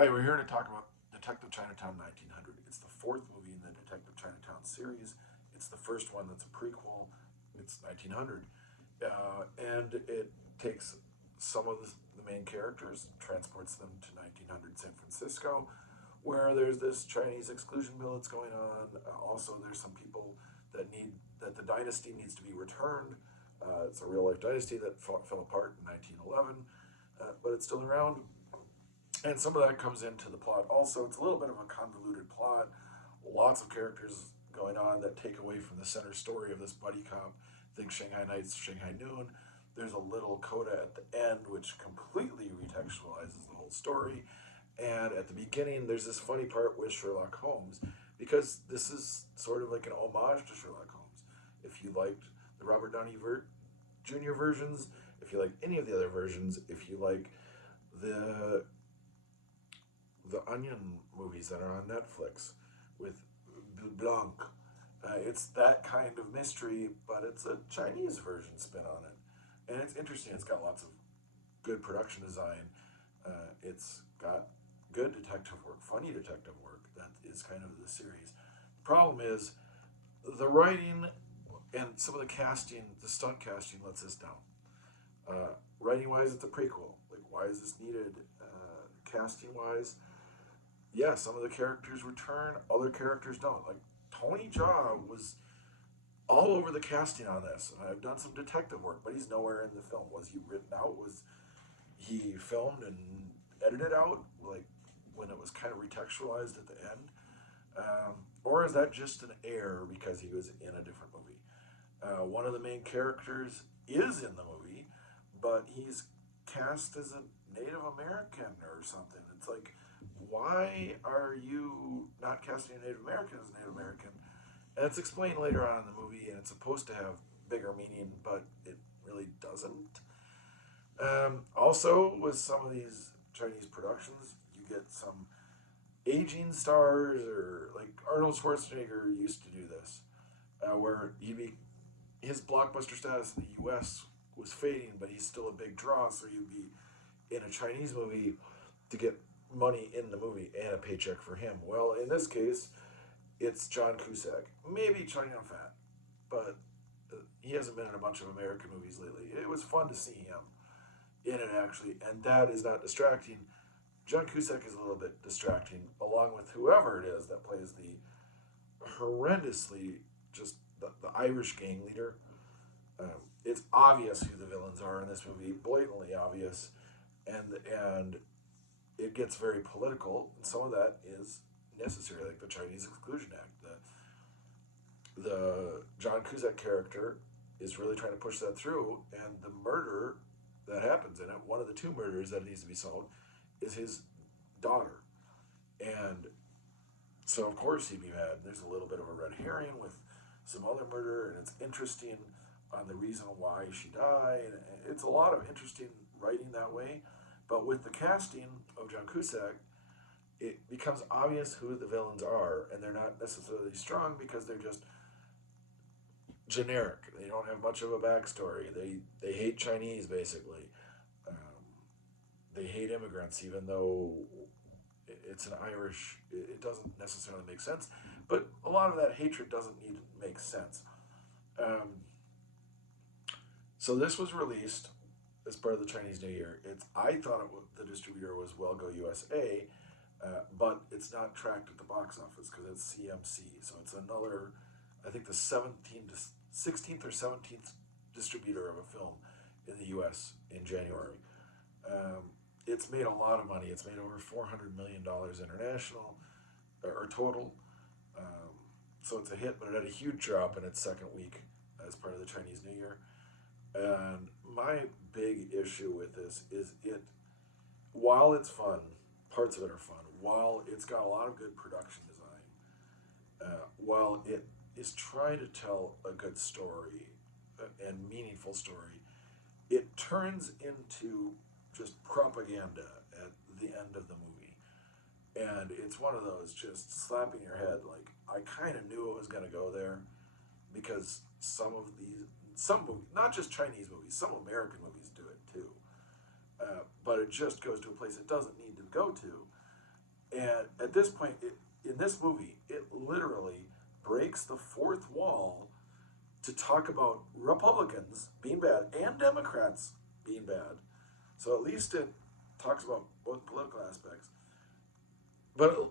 Hi, we're here to talk about Detective Chinatown 1900. It's the fourth movie in the Detective Chinatown series. It's the first one that's a prequel. It's 1900. And it takes some of the main characters, transports them to 1900 San Francisco, where there's this Chinese exclusion bill that's going on. Also, there's some people that the dynasty needs to be returned. It's a real life dynasty that fell apart in 1911, but it's still around, and some of that comes into the plot. Also, it's a little bit of a convoluted plot. Lots of characters going on that take away from the center story of this buddy cop. Think Shanghai Nights, Shanghai Noon. There's a little coda at the end which completely retextualizes the whole story. And at the beginning, there's this funny part with Sherlock Holmes, because this is sort of like an homage to Sherlock Holmes. If you liked the Robert Downey Jr. versions, if you like any of the other versions, if you like the Onion movies that are on Netflix with Blanc. It's that kind of mystery, but it's a Chinese version spin on it. And it's interesting. It's got lots of good production design. It's got good detective work, funny detective work. That is kind of the series. The problem is the writing and some of the casting, the stunt casting lets us down. Writing wise, it's a prequel. Like, why is this needed? Casting wise, yeah, some of the characters return, other characters don't. Like Tony Jaa was all over the casting on this. And I've done some detective work, but he's nowhere in the film. Was he written out? Was he filmed and edited out? Like when it was kind of retextualized at the end? Or is that just an error because he was in a different movie? One of the main characters is in the movie, but he's cast as a Native American or something. It's like, why are you not casting a Native American as a Native American? And it's explained later on in the movie, and it's supposed to have bigger meaning, but it really doesn't. Also, with some of these Chinese productions, you get some aging stars, or like Arnold Schwarzenegger used to do this, where his blockbuster status in the U.S. was fading, but he's still a big draw, so you'd be in a Chinese movie to get money in the movie and a paycheck for him. Well, in this case, it's John Cusack. Maybe China Fat, but he hasn't been in a bunch of American movies lately. It was fun to see him in it, actually, and that is not distracting. John Cusack is a little bit distracting, along with whoever it is that plays the horrendously just the Irish gang leader. It's obvious who the villains are in this movie, blatantly obvious, and it gets very political, and some of that is necessary, like the Chinese Exclusion Act. The John Cusack character is really trying to push that through, and the murder that happens in it, one of the two murders that needs to be solved, is his daughter. And so, of course, he'd be mad. There's a little bit of a red herring with some other murder, and it's interesting on the reason why she died. It's a lot of interesting writing that way. But with the casting of John Cusack, it becomes obvious who the villains are, and they're not necessarily strong because they're just generic. They don't have much of a backstory. They hate Chinese, basically. Um, they hate immigrants, even though it's an Irish. It doesn't necessarily make sense, but a lot of that hatred doesn't need to make sense. Um, so this was released as part of the Chinese New Year. I thought the distributor was Well Go USA, but it's not tracked at the box office because it's CMC. So it's another, I think the 16th or 17th distributor of a film in the U.S. in January. It's made a lot of money. It's made over $400 million international or total. Um, so it's a hit, but it had a huge drop in its second week as part of the Chinese New Year. And my big issue with this is while it's fun, parts of it are fun, while it's got a lot of good production design, while it is trying to tell a good story and meaningful story, it turns into just propaganda at the end of the movie. And it's one of those just slapping your head. Like, I kind of knew it was going to go there because some movies, not just Chinese movies, some American movies do it too. But it just goes to a place it doesn't need to go to. And at this point, in this movie, it literally breaks the fourth wall to talk about Republicans being bad and Democrats being bad. So at least it talks about both political aspects. But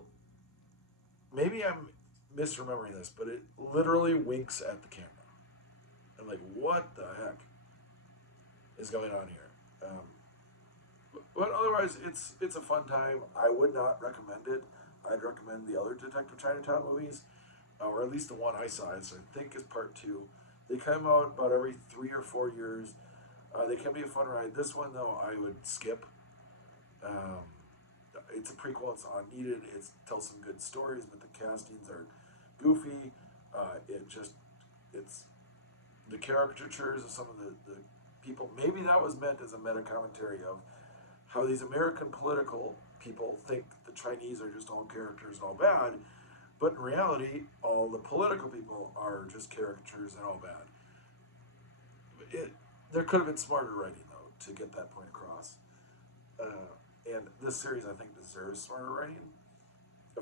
maybe I'm misremembering this, but it literally winks at the camera. I'm like, what the heck is going on here? But otherwise, it's a fun time. I would not recommend it. I'd recommend the other Detective Chinatown movies, or at least the one I saw. So I think is part two. They come out about every 3 or 4 years. They can be a fun ride. This one though, I would skip. Um, it's a prequel. It's unneeded. It tells some good stories, but the castings are goofy. It's the caricatures of some of the people. Maybe that was meant as a meta commentary of how these American political people think the Chinese are just all characters and all bad, but in reality, all the political people are just caricatures and all bad. It There could have been smarter writing though to get that point across. And this series, I think, deserves smarter writing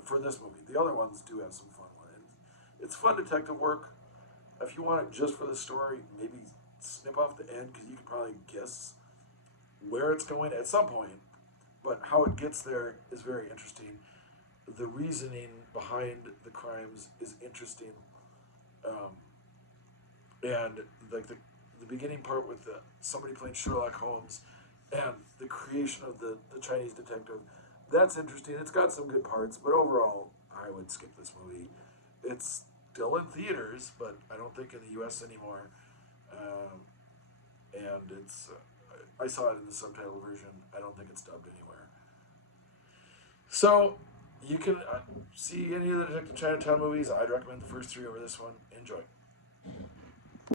for this movie. The other ones do have some fun ones. It's fun detective work. If you want it just for the story, maybe snip off the end because you can probably guess where it's going at some point. But how it gets there is very interesting. The reasoning behind the crimes is interesting. Um, and like the beginning part with somebody playing Sherlock Holmes and the creation of the Chinese detective, that's interesting. It's got some good parts, but overall, I would skip this movie. It's still in theaters, but I don't think in the U.S. anymore. Um, and I saw it in the subtitle version. I don't think it's dubbed anywhere. So you can see any of the Detective Chinatown movies. I'd recommend the first three over this one. Enjoy.